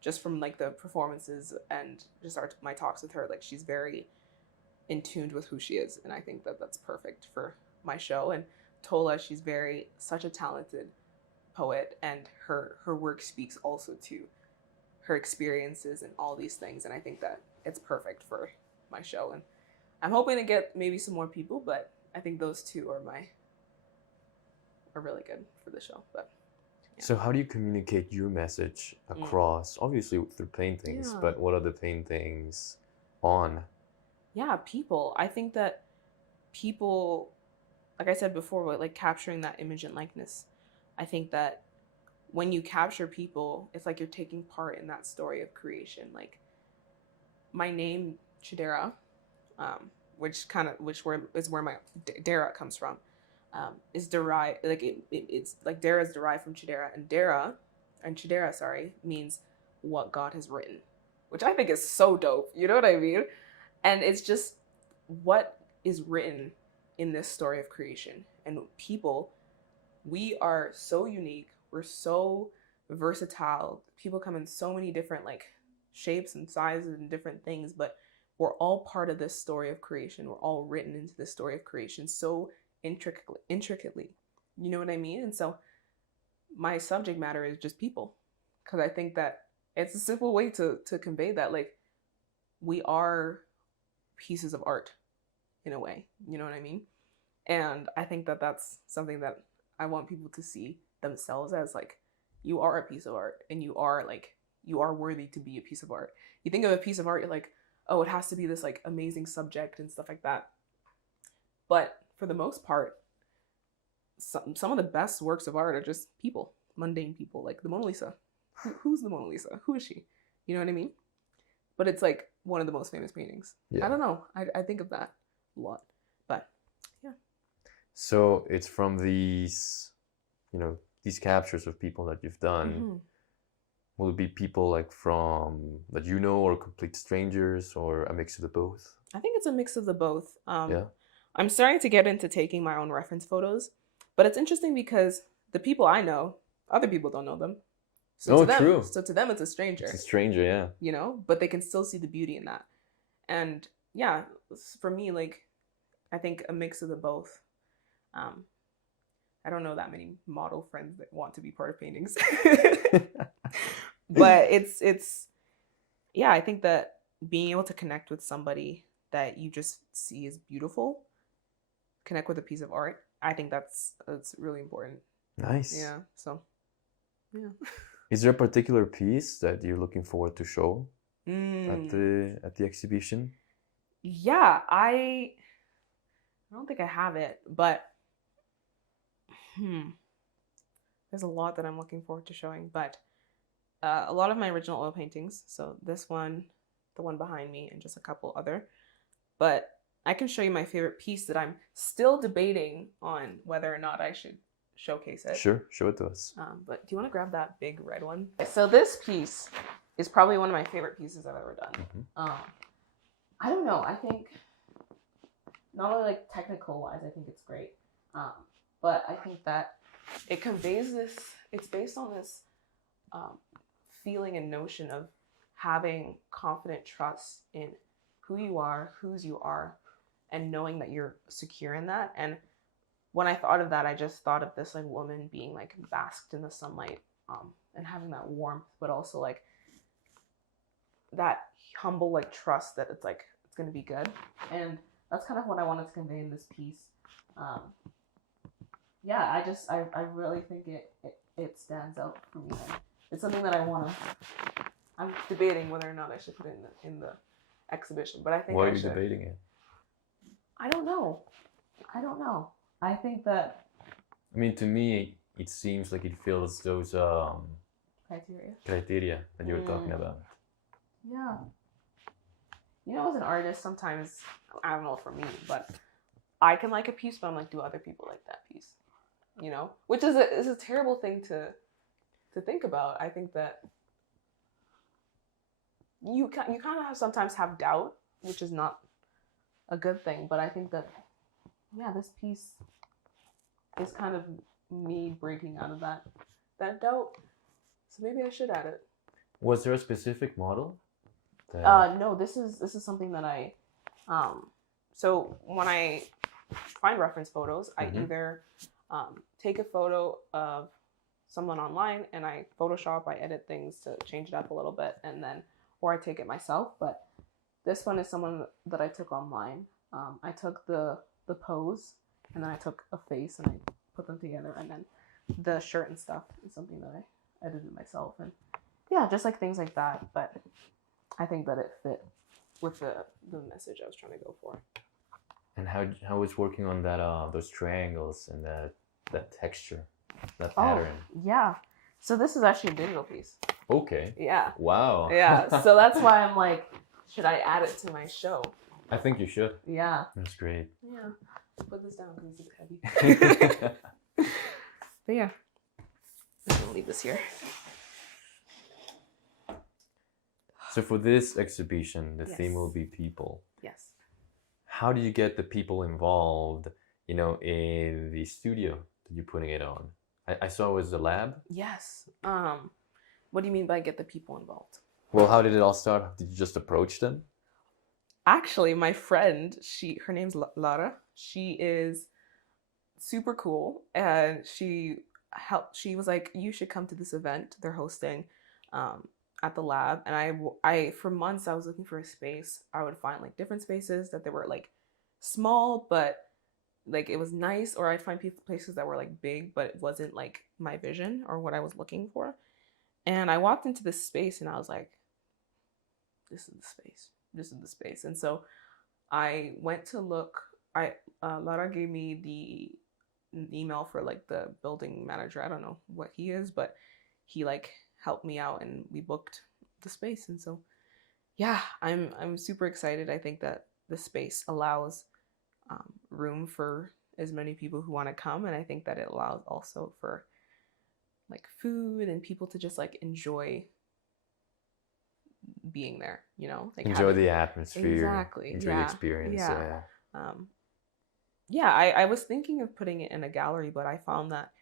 just from like the performances and just my talks with her, like she's very in tune with who she is, and I think that that's perfect for my show. And Tola, she's such a talented poet, and her work speaks also to her experiences and all these things, and I think that it's perfect for my show. And I'm hoping to get maybe some more people, but I think those two are really good for the show. But yeah. So how do you communicate your message across, obviously through paintings, but what are the paintings on? Yeah, people. I think that people, like I said before, like capturing that image and likeness. I think that when you capture people, it's like you're taking part in that story of creation. Like my name, Chidera, which is where my Dara comes from, is derived, like it's like Dara is derived from Chidera, and Chidera, means what God has written, which I think is so dope. You know what I mean? And it's just what is written in this story of creation. And people, we are so unique. We're so versatile. People come in so many different like shapes and sizes and different things, but we're all part of this story of creation. We're all written into this story of creation so intricately. You know what I mean? And so my subject matter is just people, because I think that it's a simple way to convey that, like, we are pieces of art in a way. You know what I mean? And I think that that's something that I want people to see themselves as, like, you are a piece of art, and you are worthy to be a piece of art. You think of a piece of art, you're like, oh, it has to be this like amazing subject and stuff like that. But for the most part, some of the best works of art are just people, mundane people, like the Mona Lisa. Who's the Mona Lisa? Who is she? You know what I mean? But it's like one of the most famous paintings. Yeah. I don't know. I think of that a lot. But yeah. So it's from these, these captures of people that you've done. Mm-hmm. Will it be people like from that you know, or complete strangers, or a mix of the both? I think it's a mix of the both. Yeah. I'm starting to get into taking my own reference photos, but it's interesting because the people I know, other people don't know them. So true. So to them, it's a stranger. It's a stranger, yeah. But they can still see the beauty in that. And yeah, for me, like, I think a mix of the both. I don't know that many model friends that want to be part of paintings. But it's yeah, I think that being able to connect with somebody that you just see as beautiful, connect with a piece of art, I think that's really important. Nice. Yeah. So yeah. Is there a particular piece that you're looking forward to show at the exhibition? Yeah, I don't think I have it, but there's a lot that I'm looking forward to showing. But a lot of my original oil paintings, so this one, the one behind me, and just a couple other. But I can show you my favorite piece that I'm still debating on whether or not I should showcase it. Sure, show it to us. But do you want to grab that big red one? So this piece is probably one of my favorite pieces I've ever done. Mm-hmm. I don't know. I think not only like technical wise, I think it's great. But I think that it conveys this. It's based on this feeling and notion of having confident trust in who you are, whose you are, and knowing that you're secure in that. And when I thought of that, I just thought of this like woman being like basked in the sunlight, and having that warmth, but also like that humble like trust that it's like it's gonna be good. And that's kind of what I wanted to convey in this piece. Yeah, I really think it stands out for me. And it's something that I'm debating whether or not I should put it in the exhibition, but I think why are you debating it? I don't know. I think that, I mean, to me, it seems like it fills those criteria that you were talking about. Yeah. As an artist, sometimes, I don't know for me, but I can like a piece, but I'm like, do other people like that piece? Which is a terrible thing to think about. I think that you kind of sometimes have doubt, which is not a good thing. But I think that, yeah, this piece is kind of me breaking out of that doubt. So maybe I should add it. Was there a specific model? No, this is something that I so when I find reference photos, I either take a photo of someone online and I Photoshop, I edit things to change it up a little bit, and then, or I take it myself. But this one is someone that I took online. I took the pose, and then I took a face and I put them together, and then the shirt and stuff is something that I edited myself. And yeah, just like things like that. But I think that it fit with the message I was trying to go for. And how was working on that those triangles and that texture, that pattern? Oh, yeah. So this is actually a digital piece. Okay. Yeah. Wow. Yeah. So that's why I'm like, should I add it to my show? I think you should. Yeah. That's great. Yeah. Put this down because it's heavy. But yeah, I'm gonna leave this here. So for this exhibition, the theme will be people. Yes. how do you get the people involved, in the studio that you're putting it on? I saw it was the lab. Yes. What do you mean by get the people involved? Well, how did it all start? Did you just approach them? Actually, my friend, her name's Lara. She is super cool, and she was like, you should come to this event they're hosting at the lab. And I for months I was looking for a space. I would find like different spaces that they were like small but like it was nice, or I'd find places that were like big but it wasn't like my vision or what I was looking for. And I walked into this space and I was like, this is the space, this is the space. And so I went to look. Lara gave me the email for like the building manager. I don't know what he is, but he like helped me out and we booked the space. And so yeah, I'm super excited. I think that the space allows room for as many people who want to come, and I think that it allows also for like food and people to just like enjoy being there, like enjoy the atmosphere, exactly, enjoy the experience. Yeah. I was thinking of putting it in a gallery, but I found that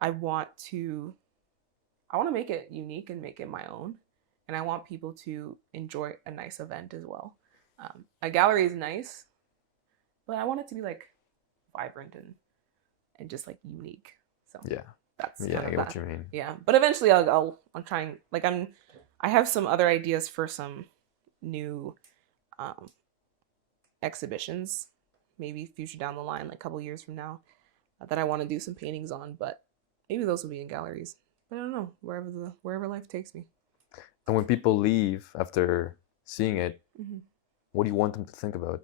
I want to make it unique and make it my own, and I want people to enjoy a nice event as well. A gallery is nice, but I want it to be like vibrant and just like unique. So yeah, that's I get what you mean. Yeah, but eventually I'm trying. Like I have some other ideas for some new exhibitions, maybe future down the line, like a couple years from now, that I want to do some paintings on. But maybe those will be in galleries. But I don't know, wherever life takes me. And when people leave after seeing it, mm-hmm. What do you want them to think about?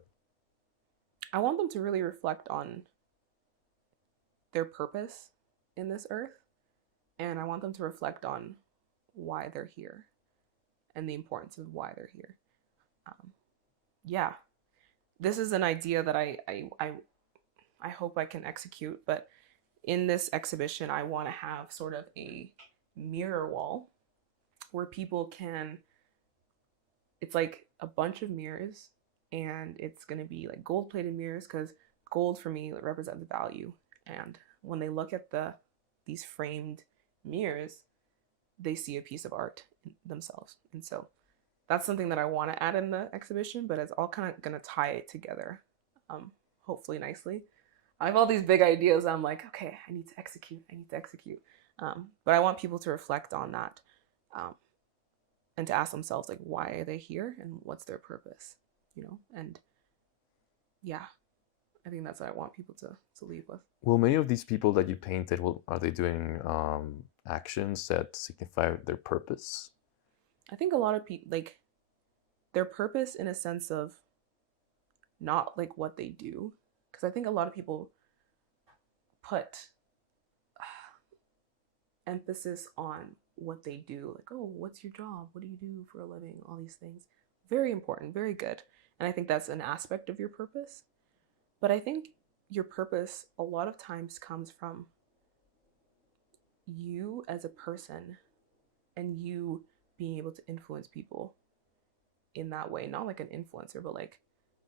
I want them to really reflect on their purpose in this earth, and I want them to reflect on why they're here and the importance of why they're here. Yeah, this is an idea that I hope I can execute, but in this exhibition I want to have sort of a mirror wall where people can, it's like a bunch of mirrors, and it's going to be like gold plated mirrors, because gold for me represents value. And when they look at these framed mirrors, they see a piece of art themselves. And so that's something that I want to add in the exhibition, but it's all kind of going to tie it together, hopefully nicely. I have all these big ideas. I'm like, okay, I need to execute. But I want people to reflect on that, and to ask themselves, like, why are they here and what's their purpose, And yeah, I think that's what I want people to leave with. Well, many of these people that you painted, are they doing actions that signify their purpose? I think a lot of people, like, their purpose in a sense of not like what they do, because I think a lot of people put emphasis on what they do, like, oh, what's your job, what do you do for a living, all these things. Very important, very good, and I think that's an aspect of your purpose. But I think your purpose a lot of times comes from you as a person, and you being able to influence people in that way. Not like an influencer, but like,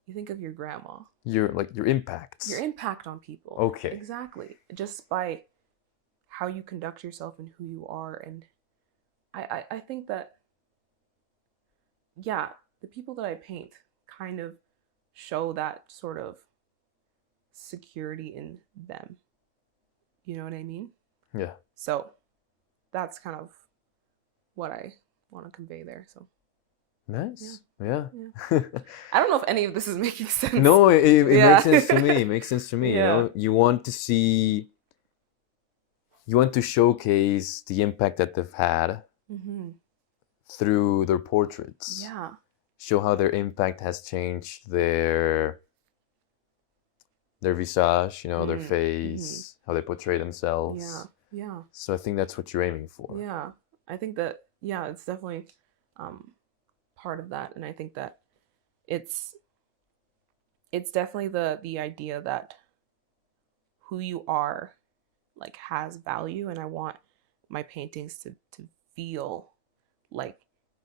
you think of your grandma. Your impact. Your impact on people. Okay. Exactly. Just by how you conduct yourself and who you are. And I think that, yeah, the people that I paint kind of show that sort of security in them. You know what I mean? Yeah. So that's kind of what I want to convey there. So nice. Yeah. I don't know if any of this is making sense. No, it makes sense to me. It makes sense to me. Yeah. You want to showcase the impact that they've had through their portraits. Yeah. Show how their impact has changed their visage, their face, how they portray themselves. Yeah. Yeah. So I think that's what you're aiming for. Yeah. I think that, yeah, it's definitely part of that. And I think that it's definitely the idea that who you are like has value, and I want my paintings to feel like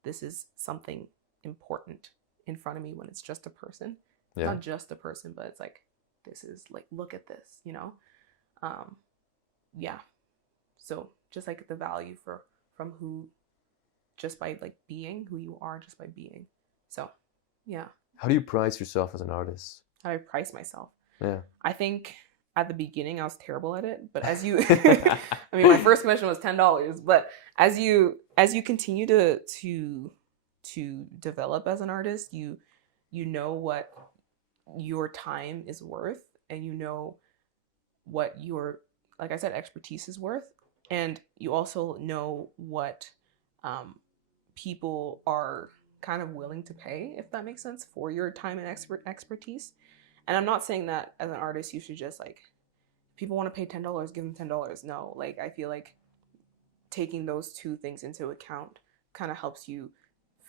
this is something important in front of me when it's just a person. not just a person, but it's like, this is like, look at this, you know? Yeah. So just like the value from who, just by like being who you are, just by being. So yeah. How do you price yourself as an artist? How do I price myself? Yeah. I think at the beginning I was terrible at it, but as you I mean, my first commission was $10, but as you continue to develop as an artist, you know what your time is worth, and you know what your, like I said, expertise is worth, and you also know what people are kind of willing to pay, if that makes sense, for your time and expertise. And I'm not saying that as an artist you should just like, people want to pay $10, give them $10. No, like I feel like taking those two things into account kind of helps you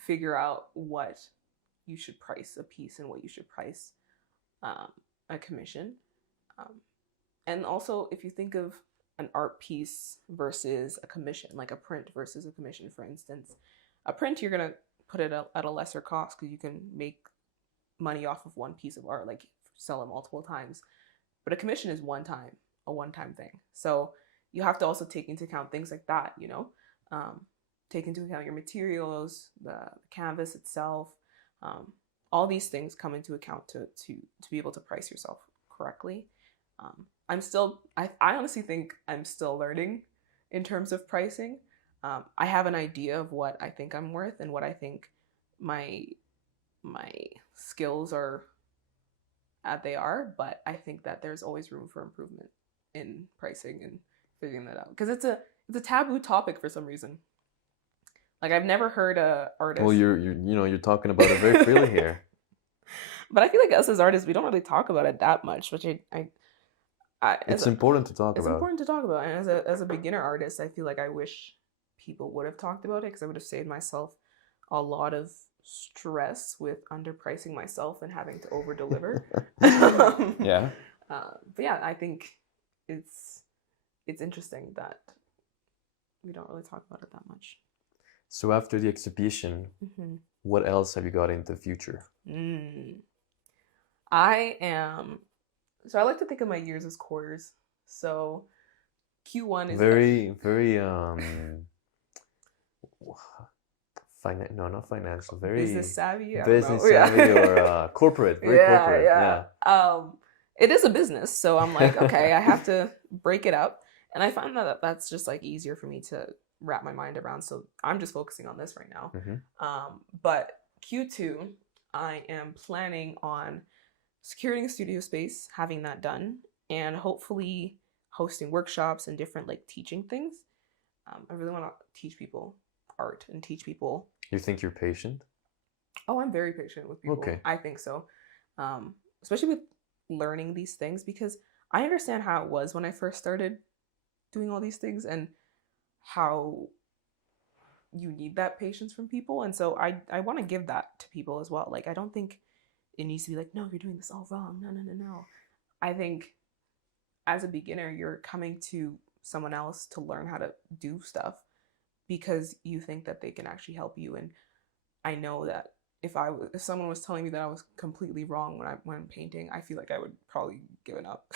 figure out what you should price a piece and what you should price a commission. And also, if you think of an art piece versus a commission, like a print versus a commission, for instance, a print, you're going to put it at a lesser cost because you can make money off of one piece of art, like sell it multiple times. But a commission is a one-time thing. So you have to also take into account things like that, you know, take into account your materials, the canvas itself. All these things come into account to be able to price yourself correctly. I honestly think I'm still learning in terms of pricing. I have an idea of what I think I'm worth and what I think my skills are but I think that there's always room for improvement in pricing and figuring that out, because it's a taboo topic for some reason. Like, I've never heard a artist. Well, you're talking about it very freely here. But I feel like us as artists, we don't really talk about it that much, which it's important to talk about. It's important to talk about, and as a beginner artist, I feel like I wish people would have talked about it, because I would have saved myself a lot of stress with underpricing myself and having to over deliver. Yeah. But yeah, I think it's interesting that we don't really talk about it that much. So after the exhibition, what else have you got in the future? I like to think of my years as quarters. So Q1 is very not financial, very business savvy. Business savvy or corporate, very corporate. Yeah. It is a business, so I'm like, okay, I have to break it up, and I find that that's just like easier for me to wrap my mind around. So I'm just focusing on this right now. But Q2, I am planning on securing a studio space, having that done, and hopefully hosting workshops and different like teaching things. I really want to teach people art and teach people. You think you're patient? Oh, I'm very patient with people. Okay. I think so. Especially with learning these things, because I understand how it was when I first started doing all these things and how you need that patience from people. And so I want to give that to people as well. Like, I don't think it needs to be like, no, you're doing this all wrong. No. I think as a beginner, you're coming to someone else to learn how to do stuff because you think that they can actually help you. And I know that if someone was telling me that I was completely wrong when painting, I feel like I would probably given up.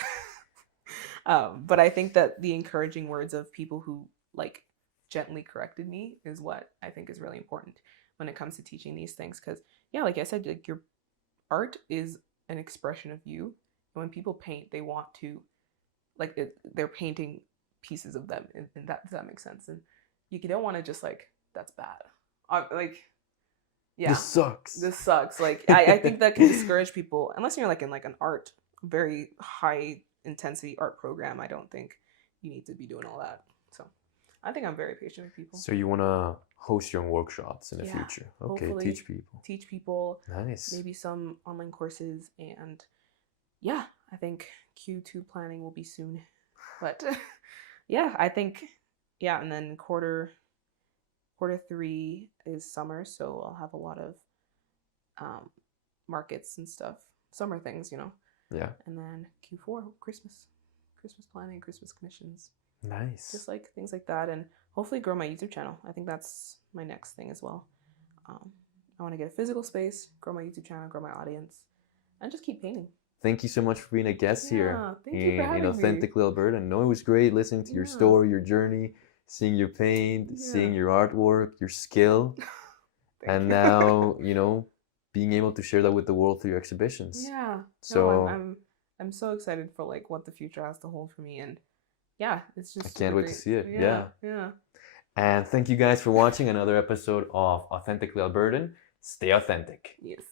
But I think that the encouraging words of people who like gently corrected me is what I think is really important when it comes to teaching these things. Because yeah, like I said, like, your art is an expression of you. And when people paint, they want to, like, they're painting pieces of them, and that, does that make sense? And you don't want to just like, that's bad. Like, yeah, this sucks. Like, I think that can discourage people, unless you're like in like an art, very high intensity art program. I don't think you need to be doing all that. So I think I'm very patient with people. So you want to host your own workshops in the future? Okay, teach people. Nice. Maybe some online courses, and yeah, I think Q2 planning will be soon. But yeah, I think, yeah, and then quarter 3 is summer, so I'll have a lot of markets and stuff, summer things, you know. Yeah. And then Q4, Christmas planning, Christmas commissions. Nice. Just like things like that, and hopefully grow my YouTube channel. I think that's my next thing as well. I want to get a physical space, grow my YouTube channel, grow my audience, and just keep painting. Thank you so much for being a guest here Thank you for having in Authentically Alberta. No, it was great listening to your story, your journey, seeing your paint, seeing your artwork, your skill, and now, being able to share that with the world through your exhibitions. Yeah. So I'm so excited for like what the future has to hold for me, and it's just. I can't wait to see it. Yeah. And thank you guys for watching another episode of Authentically Albertan. Stay authentic. Yes.